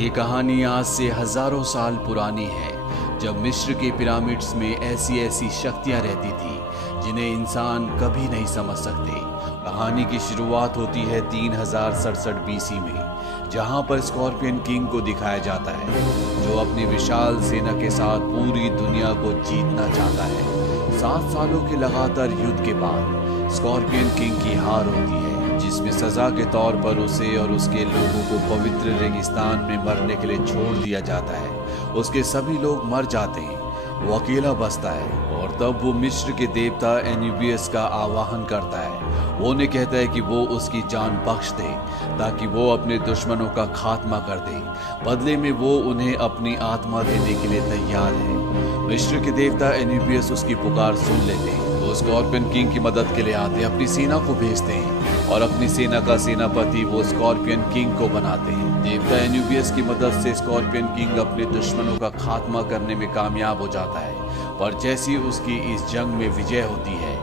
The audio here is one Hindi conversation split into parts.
ये कहानी आज से हजारों साल पुरानी है, जब मिस्र के पिरामिड्स में ऐसी ऐसी शक्तियां रहती थी जिन्हें इंसान कभी नहीं समझ सकते। कहानी की शुरुआत होती है 3067 BC में, जहां पर स्कॉर्पियन किंग को दिखाया जाता है, जो अपनी विशाल सेना के साथ पूरी दुनिया को जीतना चाहता है। 7 सालों के लगातार युद्ध के बाद स्कॉर्पियन किंग की हार होती है, जिसमें सजा के तौर पर उसे और उसके लोगों को पवित्र रेगिस्तान में मरने के लिए छोड़ दिया जाता है। उसके सभी लोग मर जाते हैं, वो अकेला बचता है और तब वो मिस्र के देवता एन्यूबियस का आवाहन करता है। वो उन्हें कहता है कि वो उसकी जान बख्श दे ताकि वो अपने दुश्मनों का खात्मा कर दे। बदले में वो उन्हें अपनी आत्मा देने के लिए तैयार है। मिस्र के देवता एन्यूबियस उसकी पुकार सुन लेते हैं। वो स्कॉर्पियन किंग की मदद के लिए आते हैं, अपनी सेना को भेजते हैं और अपनी सेना का सेनापति वो स्कॉर्पियन किंग को बनाते हैं। देवता एन्यूबियस की मदद से स्कॉर्पियन किंग अपने दुश्मनों का खात्मा करने में कामयाब हो जाता है, पर जैसी उसकी इस जंग में विजय होती है,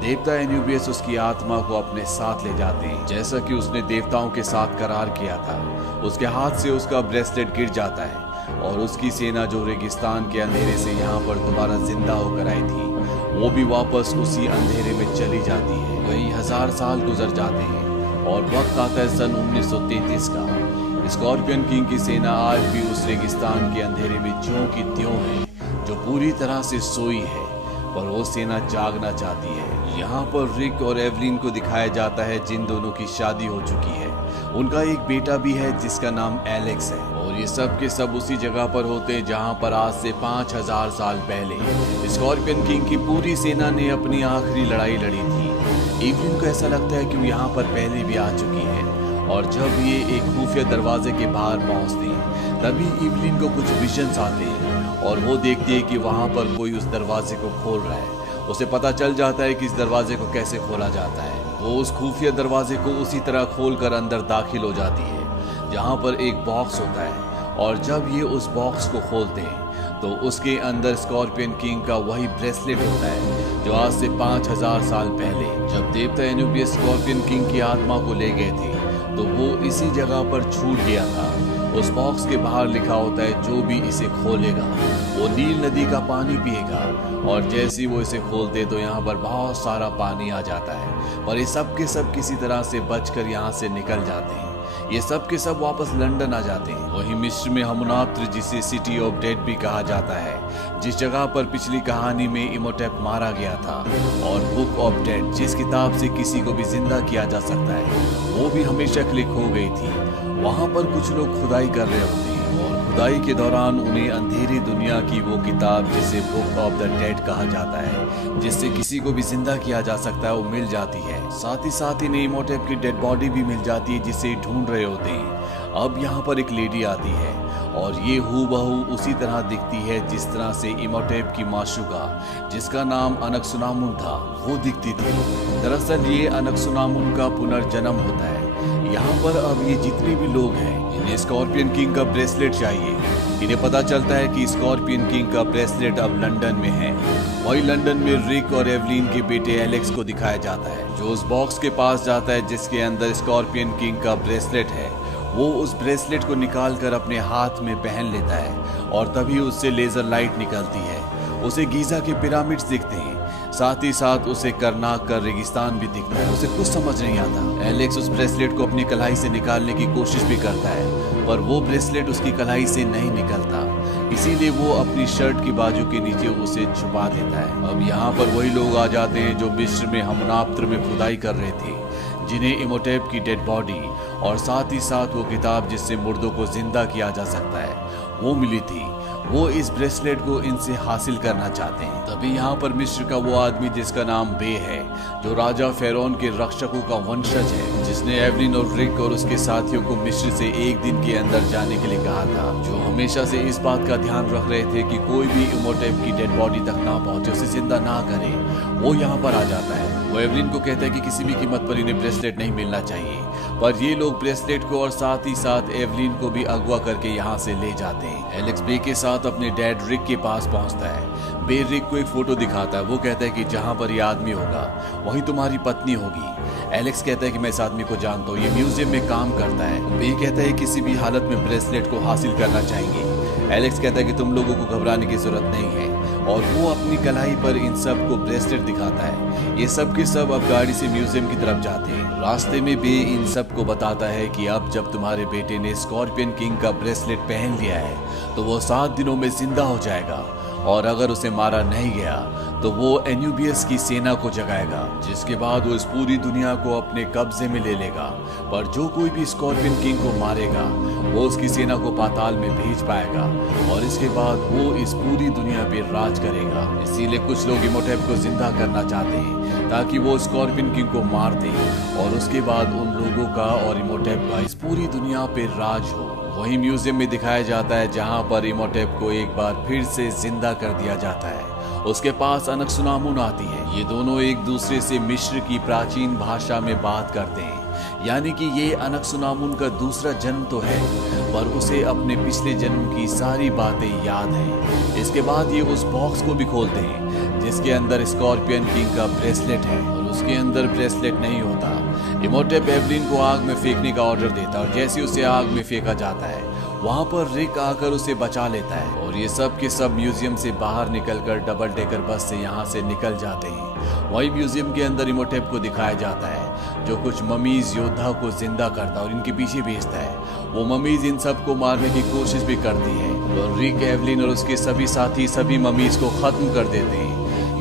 देवता एन्यूबियस उसकी आत्मा को अपने साथ ले जाते हैं, जैसा कि उसने देवताओं के साथ करार किया था। उसके हाथ से उसका ब्रेसलेट गिर जाता है और उसकी सेना जो रेगिस्तान के अंधेरे से यहाँ पर दोबारा जिंदा होकर आई थी, वो भी वापस उसी अंधेरे में चली जाती है। कई 1000 साल गुजर जाते हैं और वक्त आता है सन 1933 का। स्कॉर्पियन किंग की सेना आज भी उस रेगिस्तान के अंधेरे में ज्यों की त्यों है, जो पूरी तरह से सोई है, पर वो सेना जागना चाहती है। यहाँ पर रिक और एवलिन को दिखाया जाता है, जिन दोनों की शादी हो चुकी है। उनका एक बेटा भी है जिसका नाम एलेक्स है, और ये सब के सब उसी जगह पर होते हैं जहाँ पर आज से 5000 साल पहले स्कॉर्पियन किंग की पूरी सेना ने अपनी आखिरी लड़ाई लड़ी थी। एवलिन को ऐसा लगता है कि वो यहाँ पर पहले भी आ चुकी है, और जब ये एक खुफिया दरवाजे के बाहर पहुँचती है, तभी एवलिन को कुछ विजन्स आते हैं और वो देखती है कि वहाँ पर कोई उस दरवाजे को खोल रहा है। उसे पता चल जाता है कि इस दरवाजे को कैसे खोला जाता है। वो उस खुफिया दरवाजे को उसी तरह खोलकर अंदर दाखिल हो जाती है, जहाँ पर एक बॉक्स होता है, और जब ये उस बॉक्स को खोलते हैं तो उसके अंदर स्कॉर्पियन किंग का वही ब्रेसलेट होता है जो आज से 5000 साल पहले जब देवता एन्यूबियस स्कॉर्पियन किंग की आत्मा को ले गए थे, तो वो इसी जगह पर छूट गया था। उस बॉक्स के बाहर लिखा होता है, जो भी इसे खोलेगा वो नील नदी का पानी पिएगा, और जैसे ही वो इसे खोलते तो यहाँ पर बहुत सारा पानी आ जाता है, पर ये सब के सब किसी तरह से बचकर यहाँ से निकल जाते हैं। ये सब के सब वापस लंदन आ जाते हैं। वहीं मिस्र में हमुनाप्त्र, जिसे सिटी ऑफ डेड भी कहा जाता है, जिस जगह पर पिछली कहानी में इमोटेप मारा गया था, और बुक ऑफ डेड, जिस किताब से किसी को भी जिंदा किया जा सकता है, वो भी हमेशा के लिए खो गई थी। वहां पर कुछ लोग खुदाई कर रहे होते हैं, और खुदाई के दौरान उन्हें अंधेरी दुनिया की वो किताब, जिसे बुक ऑफ द डेड कहा जाता है, जिससे किसी को भी जिंदा किया जा सकता है, वो मिल जाती है। साथ ही इन्हें इमोटेप की डेड बॉडी भी मिल जाती है, जिसे ढूंढ रहे होते हैं। अब यहाँ पर एक लेडी आती है, और ये हूबहू उसी तरह दिखती है जिस तरह से इमोटेप की माशूका, जिसका नाम अनक्सुनामुन था, वो दिखती थी। दरअसल ये अनक्सुनामुन का पुनर्जन्म होता है। यहाँ पर अब ये जितने भी लोग हैं, इन्हें स्कॉर्पियन किंग का ब्रेसलेट चाहिए। इन्हें पता चलता है कि स्कॉर्पियन किंग का ब्रेसलेट अब लंदन में है। वही लंदन में रिक और एवलिन के बेटे एलेक्स को दिखाया जाता है, जो उस बॉक्स के पास जाता है जिसके अंदर स्कॉर्पियन किंग का ब्रेसलेट है। वो उस ब्रेसलेट को निकालकर अपने हाथ में पहन लेता है, और तभी उससे लेजर लाइट निकलती है। उसे गीजा के पिरामिड्स दिखते हैं, साथ ही साथ उसे करनाक का रेगिस्तान भी दिखता है। उसे कुछ समझ नहीं आता। एलेक्स उस ब्रेसलेट को अपनी कलाई से निकालने की कोशिश भी करता है, पर वो ब्रेसलेट उसकी कलाई से नहीं निकलता, इसीलिए वो अपनी शर्ट की बाजू के नीचे उसे छुपा देता है। अब यहाँ पर वही लोग आ जाते हैं जो मिस्र में हमुनाप्त्र में खुदाई कर रहे थे, जिन्हें इमोटेप की डेड बॉडी और साथ ही साथ वो किताब जिससे मुर्दों को जिंदा किया जा सकता है, वो मिली थी। वो इस ब्रेसलेट को इनसे हासिल करना चाहते हैं। तभी यहाँ पर मिस्र का वो आदमी जिसका नाम बे है, जो राजा फेरोन के रक्षकों का वंशज है, जिसने एवलिन और रिक और उसके साथियों को मिस्र से एक दिन के अंदर जाने के लिए कहा था, जो हमेशा से इस बात का ध्यान रख रहे थे कि कोई भी इमोटेप की डेड बॉडी तक ना पहुंचे, उसे जिंदा ना करे। वो यहाँ पर आ जाता है। वो एवलिन को कहता है कि किसी भी कीमत पर इन्हें ब्रेसलेट नहीं मिलना चाहिए, पर ये लोग ब्रेसलेट को और साथ ही साथ एवलिन को भी अगवा करके यहाँ से ले जाते हैं। एलेक्स बे के साथ अपने डैड रिक के पास पहुंचता है। बे रिक को एक फोटो दिखाता है। वो कहता है कि जहाँ पर ये आदमी होगा वहीं तुम्हारी पत्नी होगी। एलेक्स कहता है कि मैं इस आदमी को जानता हूँ, ये म्यूजियम में काम करता है। ये कहता है किसी भी हालत में ब्रेसलेट को हासिल करना चाहेंगे। एलेक्स कहता है कि तुम लोगों को घबराने की जरूरत नहीं है, और वो अपनी कलाई पर इन सब को ब्रेसलेट दिखाता है। ये सब के सब अब गाड़ी से म्यूजियम की तरफ जाते हैं। रास्ते में बे इन सब को बताता है कि अब जब तुम्हारे बेटे ने स्कॉर्पियन किंग का ब्रेसलेट पहन लिया है तो वो 7 दिनों में जिंदा हो जाएगा, और अगर उसे मारा नहीं गया तो वो एन्यूबियस की सेना को जगाएगा, जिसके बाद वो इस पूरी दुनिया को अपने कब्जे में ले लेगा। पर जो कोई भी स्कॉर्पियन किंग को मारेगा वो उसकी सेना को पाताल में भेज पाएगा, और इसके बाद वो इस पूरी दुनिया पे राज करेगा। इसीलिए कुछ लोग इमोटेप को जिंदा करना चाहते हैं ताकि वो स्कॉर्पियन किंग को मार दे, और उसके बाद उन लोगों का और इमोटेप का इस पूरी दुनिया पे राज हो। वही म्यूजियम में दिखाया जाता है जहां पर इमोटेप को एक बार फिर से जिंदा कर दिया जाता है। उसके पास अनकसुनामुन आती है। ये दोनों एक दूसरे से मिस्र की प्राचीन भाषा में बात करते हैं, यानी कि ये अनकसुनामुन का दूसरा जन्म तो है, पर उसे अपने पिछले जन्म की सारी बातें याद हैं। इसके बाद ये उस बॉक्स को भी खोलते हैं जिसके अंदर स्कॉर्पियन किंग का ब्रेसलेट है, और उसके अंदर ब्रेसलेट नहीं होता। इमोटेप एवलिन को आग में फेंकने का ऑर्डर देता है, और जैसे उसे आग में फेंका जाता है वहां पर रिक आकर उसे बचा लेता है, और ये सब के सब म्यूजियम से बाहर निकलकर डबल डेकर बस से यहाँ से निकल जाते हैं। वही म्यूजियम के अंदर इमोटेप को दिखाया जाता है जो कुछ ममीज योद्धा को जिंदा करता है और इनके पीछे भेजता है। वो ममीज इन सबको मारने की कोशिश भी करती है, और रिक, एवलिन और उसके सभी साथी सभी ममीज को खत्म कर देते हैं।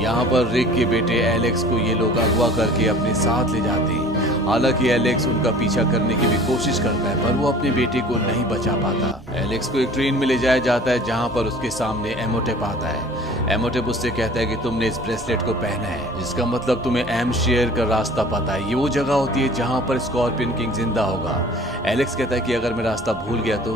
यहाँ पर रिक के बेटे एलेक्स को ये लोग अगवा करके अपने साथ ले जाते हैं। हालांकि एलेक्स उनका पीछा करने की भी कोशिश करता है, पर वो अपने बेटे को नहीं बचा पाता। एलेक्स को एक ट्रेन में ले जाया जाता है जहाँ पर उसके सामने इमोटेप आता है। इमोटेप उससे कहता है कि तुमने इस ब्रेसलेट को पहना है, जिसका मतलब तुम्हें एम शेयर का रास्ता पता है। ये वो जगह होती है जहाँ पर स्कॉर्पियन किंग जिंदा होगा। एलेक्स कहता है कि अगर मैं रास्ता भूल गया तो।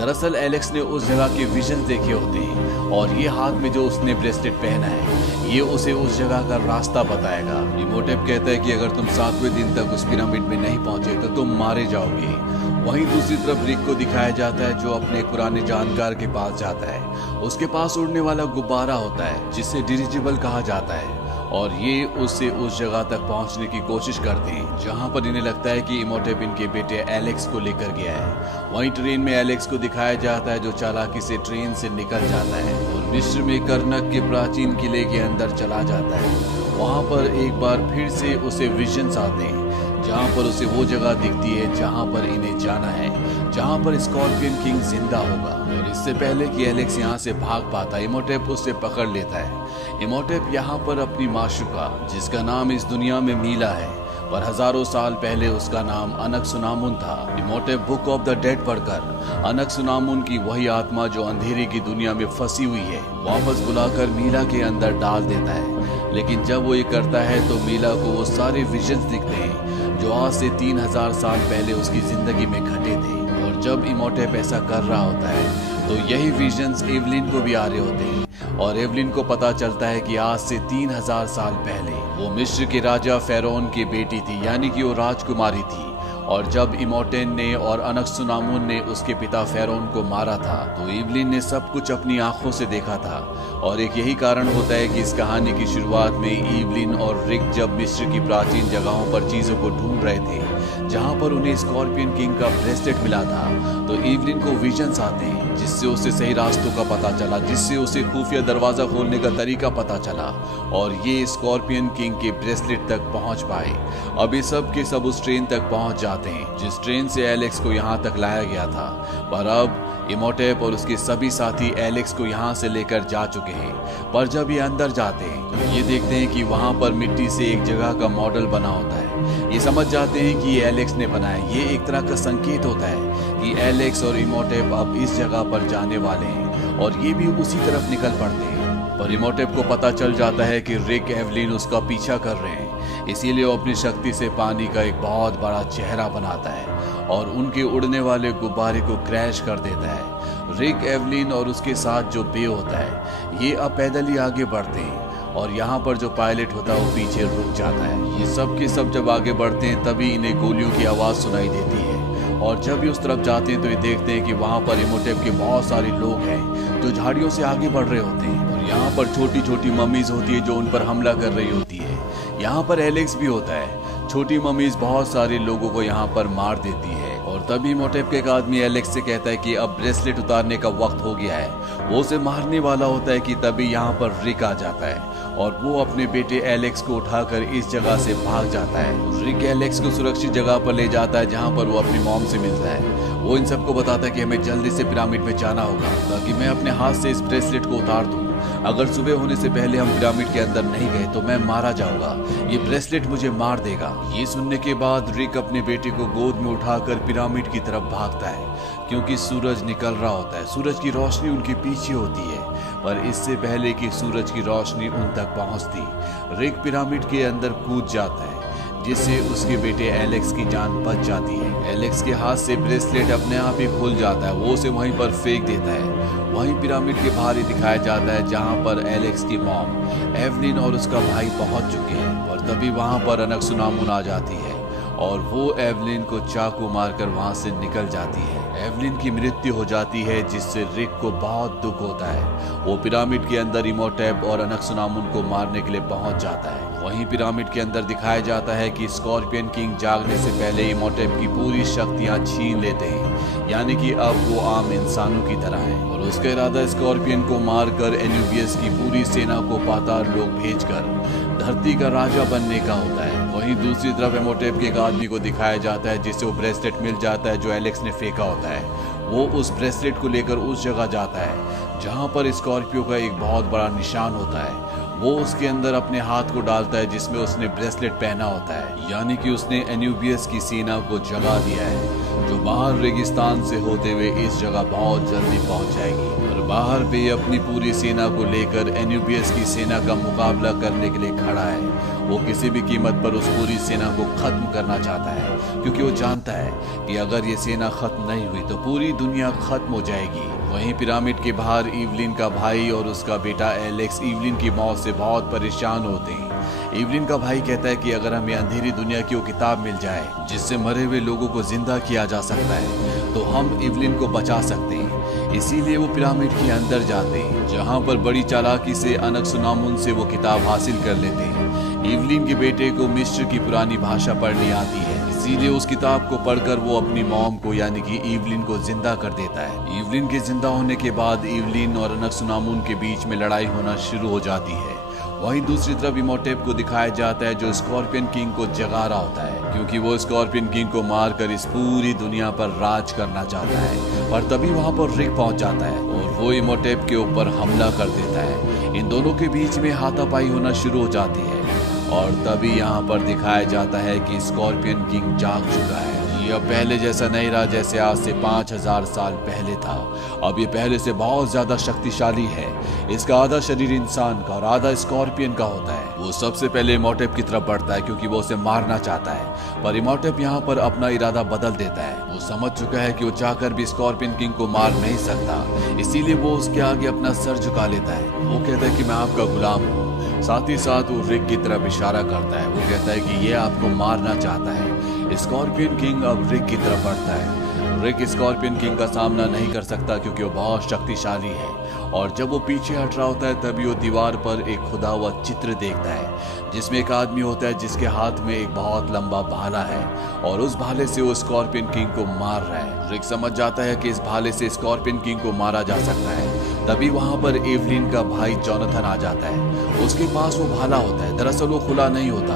दरअसल एलेक्स ने उस जगह के विजन देखे होते हैं, और ये हाथ में जो उसने ब्रेसलेट पहना है ये उसे उस जगह का रास्ता बताएगा। इमोटेप कहता है कि अगर तुम 7वें दिन तक उस पिरामिड में नहीं पहुंचे तो तुम मारे जाओगे। वहीं दूसरी तरफ रिक को दिखाया जाता है जो अपने पुराने जानकार के पास जाता है। उसके पास उड़ने वाला गुब्बारा होता है जिसे डिरिजिबल कहा जाता है, और ये उससे उस जगह तक पहुंचने की कोशिश करते हैं जहां पर इन्हें लगता है कि इमोटेप इनके बेटे एलेक्स को लेकर गया है। वहीं ट्रेन में एलेक्स को दिखाया जाता है जो चालाकी से ट्रेन से निकल जाता है और मिस्र में करनक के प्राचीन किले के अंदर चला जाता है। वहां पर एक बार फिर से उसे विजन्स आते हैं जहां पर उसे वो जगह दिखती है जहां पर इन्हें जाना है, जहां पर स्कॉर्पियन किंग जिंदा होगा। और इससे पहले कि एलेक्स यहाँ से भाग पाता, इमोटेप उसे पकड़ लेता है। इमोटेप यहाँ पर अपनी माशूका, जिसका नाम इस दुनिया में मीला है पर हजारों साल पहले उसका नाम अनकसुनामुन था। Imhotep book of the dead पढ़कर अनकसुनामुन की वही आत्मा जो अंधेरे की दुनिया में फंसी हुई है वापस बुलाकर मीला के अंदर डाल देता है। लेकिन जब वो ये करता है तो मीला को वो सारे विजन्स दिखते हैं जो आज से 3000 साल पहले उसकी जिंदगी में घटे थे। और जब इमोटेप ऐसा कर रहा होता है तो यही विजन्स एवलिन को भी आ रहे होते हैं, और एवलिन को पता चलता है कि आज से 3000 साल पहले वो मिस्र के राजा फेरोन की बेटी थी, यानी कि वो राजकुमारी थी। और जब इमोटेन ने और अनकसुनामुन ने उसके पिता फेरोन को मारा था तो एवलिन ने सब कुछ अपनी आंखों से देखा था। और एक यही कारण होता है कि इस कहानी की शुरुआत में एवलिन और रिक जब मिस्र की प्राचीन जगहों पर चीजों को ढूंढ रहे थे जहां पर उन्हें स्कॉर्पियन किंग का ब्रेसलेट मिला था, तो एवलिन को विजन्स आते हैं जिससे उसे सही रास्तों का पता चला, जिससे उसे खुफिया दरवाजा खोलने का तरीका पता चला और ये स्कॉर्पियन किंग के ब्रेसलेट तक पहुंच पाए। अब ये सब के सब उस ट्रेन तक पहुंच जाते हैं जिस ट्रेन से एलेक्स को यहाँ तक लाया गया था। पर अब इमोटेप और उसके सभी साथी एलेक्स को यहाँ से लेकर जा चुके हैं। पर जब ये अंदर जाते हैं तो ये देखते हैं कि वहाँ पर मिट्टी से एक जगह का मॉडल बना होता है। ये समझ जाते हैं कि ये एलेक्स ने बनाया। ये एक तरह का संकेत होता है कि एलेक्स और इमोटेप अब इस जगह पर जाने वाले हैं, और ये भी उसी तरफ निकल पड़ते हैं। पर इमोटेप को पता चल जाता है कि रिक, एवलिन उसका पीछा कर रहे हैं, इसीलिए वो अपनी शक्ति से पानी का एक बहुत बड़ा चेहरा बनाता है और उनके उड़ने वाले गुब्बारे को क्रैश कर देता है। रिक, एवलिन और उसके साथ जो बे होता है ये अब पैदल ही आगे बढ़ते हैं, और यहाँ पर जो पायलट होता है वो पीछे रुक जाता है। ये सब के सब जब आगे बढ़ते हैं तभी इन्हें गोलियों की आवाज़ सुनाई देती है, और जब ये उस तरफ जाते हैं तो ये देखते हैं कि वहाँ पर इमोटेप के बहुत सारे लोग हैं जो झाड़ियों से आगे बढ़ रहे होते हैं, और यहाँ पर छोटी छोटी मम्मीज होती है जो उन पर हमला कर रही होती है। यहाँ पर एलेक्स भी होता है छोटी मम्मीज बहुत सारे लोगों को यहाँ पर मार देती है और तभी इमोटेप के एक आदमी एलेक्स से कहता है कि अब ब्रेसलेट उतारने का वक्त हो गया है। वो उसे मारने वाला होता है कि तभी यहाँ पर रिक आ जाता है और वो अपने बेटे एलेक्स को उठाकर इस जगह से भाग जाता है। रिक एलेक्स को सुरक्षित जगह पर ले जाता है जहाँ पर वो अपनी मॉम से मिलता है। वो इन सबको बताता है कि हमें जल्दी से पिरामिड में जाना होगा ताकि मैं अपने हाथ से इस ब्रेसलेट को उतार दूं। अगर सुबह होने से पहले हम पिरामिड के अंदर नहीं गए तो मैं मारा जाऊंगा। ये ब्रेसलेट मुझे मार देगा। ये सुनने के बाद रिक अपने बेटे को गोद में उठाकर पिरामिड की तरफ भागता है क्योंकि सूरज निकल रहा होता है। सूरज की रोशनी उनके पीछे होती है पर इससे पहले कि सूरज की रोशनी उन तक पहुंचती रिक पिरामिड के अंदर कूद जाता है जिससे उसके बेटे एलेक्स की जान बच जाती है। एलेक्स के हाथ से ब्रेसलेट अपने आप ही खुल जाता है। वो उसे वहीं पर फेंक देता है। वहीं पिरामिड के बाहर ही दिखाया जाता है जहां पर एलेक्स की मॉम एवलिन और उसका भाई पहुंच चुके हैं और तभी वहां पर अनकसुनामुन आ जाती है और वो एवलिन को चाकू मारकर वहां से निकल जाती है। एवलिन की मृत्यु हो जाती है जिससे रिक को बहुत दुख होता है। वो पिरामिड के अंदर इमोटेप और अनकसुनामुन को मारने के लिए पहुंच जाता है। वहीं पिरामिड के अंदर दिखाया जाता है कि स्कॉर्पियन किंग जागने से पहले इमोटेप की पूरी शक्तियां छीन लेते हैं, यानी कि अब वो आम इंसानों की तरह है और उसका इरादा स्कॉर्पियन को मारकर एन्यूबियस की पूरी सेना को पाताल लोक भेजकर धरती का राजा बनने का होता है। वहीं दूसरी तरफ इमोटेप के एक आदमी को दिखाया जाता है जिससे वो ब्रेसलेट मिल जाता है जो एलेक्स ने फेंका होता है। वो उस ब्रेसलेट को लेकर उस जगह जाता है जहां पर स्कॉर्पियो का एक बहुत बड़ा निशान होता है। वो उसके अंदर अपने हाथ को डालता है जिसमें उसने ब्रेसलेट पहना होता है, यानी कि उसने एन्यूबियस की सेना को जगा दिया है जो बाहर रेगिस्तान से होते हुए इस जगह बहुत जल्दी पहुंच जाएगी और बाहर भी अपनी पूरी सेना को लेकर एन्यूबियस की सेना का मुकाबला करने के लिए खड़ा है। वो किसी भी कीमत पर उस पूरी सेना को खत्म करना चाहता है क्योंकि वो जानता है कि अगर ये सेना खत्म नहीं हुई तो पूरी दुनिया खत्म हो जाएगी। वहीं पिरामिड के बाहर इवलिन का भाई और उसका बेटा एलेक्स इवलिन की मौत से बहुत परेशान होते हैं। इवलिन का भाई कहता है कि अगर हमें अंधेरी दुनिया की वो किताब मिल जाए जिससे मरे हुए लोगों को जिंदा किया जा सकता है तो हम इवलिन को बचा सकते हैं। इसीलिए वो पिरामिड के अंदर जाते हैं जहां पर बड़ी चालाकी से अनकसुनामुन से वो किताब हासिल कर लेते हैं। इवलिन के बेटे को मिस्र की पुरानी भाषा पढ़नी आती है, इसीलिए उस किताब को पढ़कर वो अपनी मॉम को यानी कि इवलिन को जिंदा कर देता है। इवलिन के जिंदा होने के बाद इवलिन और अनकसुनामुन के बीच में लड़ाई होना शुरू हो जाती है। वहीं दूसरी तरफ इमोटेप को दिखाया जाता है जो स्कॉर्पियन किंग को जगा रहा होता है क्योंकि वो स्कॉर्पियन किंग को मारकर इस पूरी दुनिया पर राज करना चाहता है। और तभी वहां पर रिक पहुंच जाता है और वो इमोटेप के ऊपर हमला कर देता है। इन दोनों के बीच में हाथापाई होना शुरू हो जाती है और तभी यहाँ पर दिखाया जाता है कि स्कॉर्पियन किंग जाग चुका है। यह पहले जैसा नहीं रहा जैसे आज से 5000 साल पहले था। अब ये पहले से बहुत ज्यादा शक्तिशाली है। इसका आधा शरीर इंसान का और आधा स्कॉर्पियन का होता है। वो सबसे पहले इमोटेप की तरफ बढ़ता है क्योंकि वो उसे मारना चाहता है पर इमोटेप यहाँ पर अपना इरादा बदल देता है। वो समझ चुका है कि वो चाहकर भी स्कॉर्पियन किंग को मार नहीं सकता, इसीलिए वो उसके आगे अपना सर झुका लेता है। वो कहता है कि मैं आपका गुलाम हूँ। साथ ही साथ वो रिक की तरफ इशारा करता है। वो कहता है कि ये आपको मारना चाहता है। स्कॉर्पियन किंग अब रिक की तरफ बढ़ता है। रिक स्कॉर्पियन किंग का सामना नहीं कर सकता क्योंकि वो बहुत शक्तिशाली है और जब वो पीछे हट रहा होता है तभी वो दीवार पर एक खुदा हुआ चित्र देखता है जिसमें एक आदमी होता है जिसके हाथ में एक बहुत लंबा भाला है और उस भाले से वो स्कॉर्पियन किंग को मार रहा है। रिक समझ जाता है कि इस भाले से स्कॉर्पियन किंग को मारा जा सकता है। तभी वहां पर एवलिन का भाई जोनाथन आ जाता है। उसके पास वो भाला होता है। दरअसल वो खुला नहीं होता।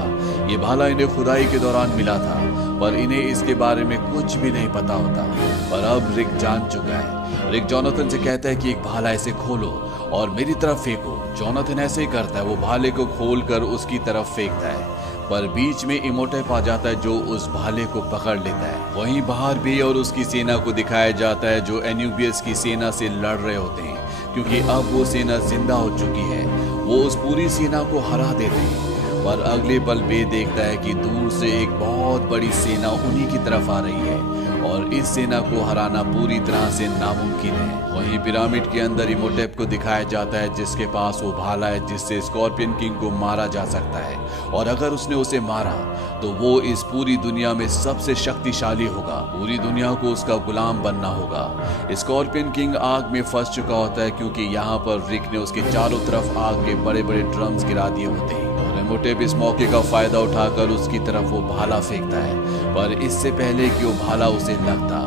ये भाला इन्हें खुदाई के दौरान मिला था पर इन्हें इसके बारे में कुछ भी नहीं पता होता। पर अब रिक जान चुका है। रिक जोनाथन से कहता है कि एक भाला ऐसे खोलो और मेरी तरफ फेंको। जोनाथन ऐसे ही करता है। वो भाले को खोलकर उसकी तरफ फेंकता है पर बीच में इमोटेप आ जाता है जो उस भाले को पकड़ लेता है। वहीं बाहर भी और उसकी सेना को दिखाया जाता है जो एन्यूबियस की सेना से लड़ रहे होते हैं क्योंकि अब वो सेना जिंदा हो चुकी है। वो उस पूरी सेना को हरा देते हैं पर अगले पल बे देखता है कि दूर से एक बहुत बड़ी सेना उन्हीं की तरफ आ रही है और इस सेना को हराना पूरी तरह से नामुमकिन है। वहीं पिरामिड के अंदर इमोटेप को दिखाया जाता है जिसके पास वो भाला है जिससे स्कॉर्पियन किंग को मारा जा सकता है और अगर उसने उसे मारा तो वो इस पूरी दुनिया में सबसे शक्तिशाली होगा। पूरी दुनिया को उसका गुलाम बनना होगा। स्कॉर्पियन किंग आग में फंस चुका होता है क्योंकि यहाँ पर रिक ने उसके चारों तरफ आग के बड़े बड़े ड्रम्स गिरा दिए होते हैं। इमोटेप इस मौके का फायदा उठाकर उसकी तरफ वो भाला फेंकता है, पर इससे पहले कि वो भाला उसे लगता,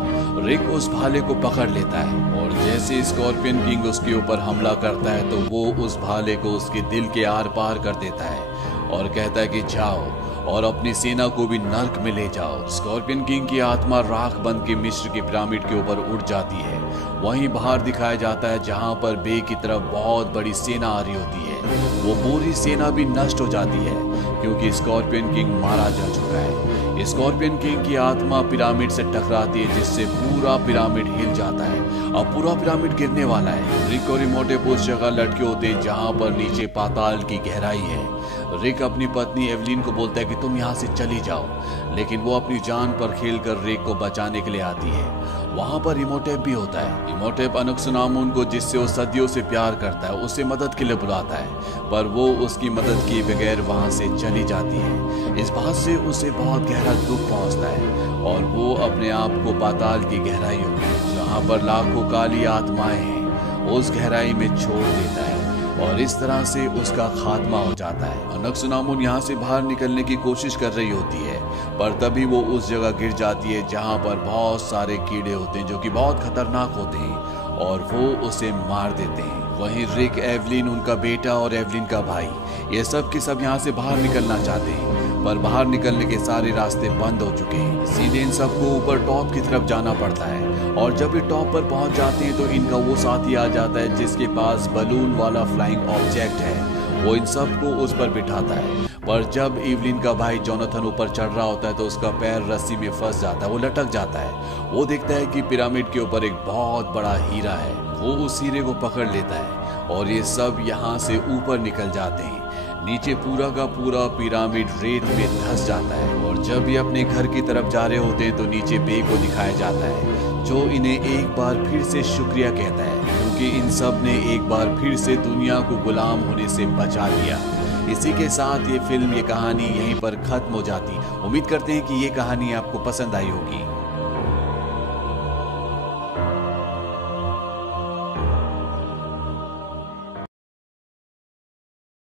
रिक उस भाले को पकड़ लेता है और जैसे स्कॉर्पियन किंग उसके ऊपर हमला करता है तो वो उस भाले को उसके दिल के आर पार कर देता है और कहता है कि जाओ और अपनी सेना को भी नर्क में ले जाओ। स्कॉर्पियन किंग की आत्मा राख बन के मिस्र के पिरामिड के ऊपर उड़ जाती है। वहीं बाहर दिखाया जाता है जहां पर बे की तरफ बहुत बड़ी सेना आ रही होती है। वो पूरी सेना भी नष्ट हो जाती है क्योंकि स्कॉर्पियन किंग मारा जा चुका है। स्कॉर्पियन किंग की आत्मा पिरामिड से टकराती है जिससे पूरा पिरामिड हिल जाता है। अब पूरा पिरामिड गिरने वाला है। रिक और इमोटेप उस जगह लटके होते हैं जहां पर नीचे पाताल की गहराई है। रिक अपनी पत्नी एवलिन को बोलता है कि तुम यहाँ से चली जाओ, लेकिन वो अपनी जान पर खेलकर रिक को बचाने के लिए आती है। वहां पर इमोटेप भी होता है। इमोटेप अनक्सुनामुन को, जिससे वो सदियों से प्यार करता है, उसे मदद के लिए बुलाता है, पर वो उसकी मदद किए बगैर वहां से चली जाती है। इस बात से उसे बहुत गहरा दुख पहुंचता है और वो अपने आप को पाताल की गहराइयों में, जहां पर लाखों काली आत्माएं हैं, उस गहराई में छोड़ देता है और इस तरह से उसका खात्मा हो जाता है। अनक्सुनामुन यहाँ से बाहर निकलने की कोशिश कर रही होती है, पर तभी वो उस जगह गिर जाती है जहाँ पर बहुत सारे कीड़े होते हैं जो कि बहुत खतरनाक होते हैं और वो उसे मार देते हैं। वहीं रिक, एवलिन, उनका बेटा और एवलिन का भाई, ये सब के सब यहाँ से बाहर निकलना चाहते हैं, पर बाहर निकलने के सारे रास्ते बंद हो चुके हैं। सीधे इन सबको ऊपर टॉप की तरफ जाना पड़ता है और जब ये टॉप पर पहुंच जाते हैं तो इनका वो साथी आ जाता है जिसके पास बलून वाला फ्लाइंग ऑब्जेक्ट है। वो इन सबको उस पर बिठाता है, पर जब एवलिन का भाई जोनाथन ऊपर चढ़ रहा होता है तो उसका पैर रस्सी में फंस जाता है, वो लटक जाता है। वो देखता है कि पिरामिड के ऊपर एक बहुत बड़ा हीरा है। वो उस हीरे को पकड़ लेता है और ये सब यहाँ से ऊपर निकल जाते हैं। नीचे पूरा का पूरा पिरामिड रेत में धंस जाता है और जब ये अपने घर की तरफ जा रहे होते हैं तो नीचे बे को दिखाया जाता है, जो इन्हें एक बार फिर से शुक्रिया कहता है क्योंकि इन सब ने एक बार फिर से दुनिया को गुलाम होने से बचा लिया। इसी के साथ ये फिल्म, ये कहानी यहीं पर खत्म हो जाती। उम्मीद करते हैं कि ये कहानी आपको पसंद आई होगी।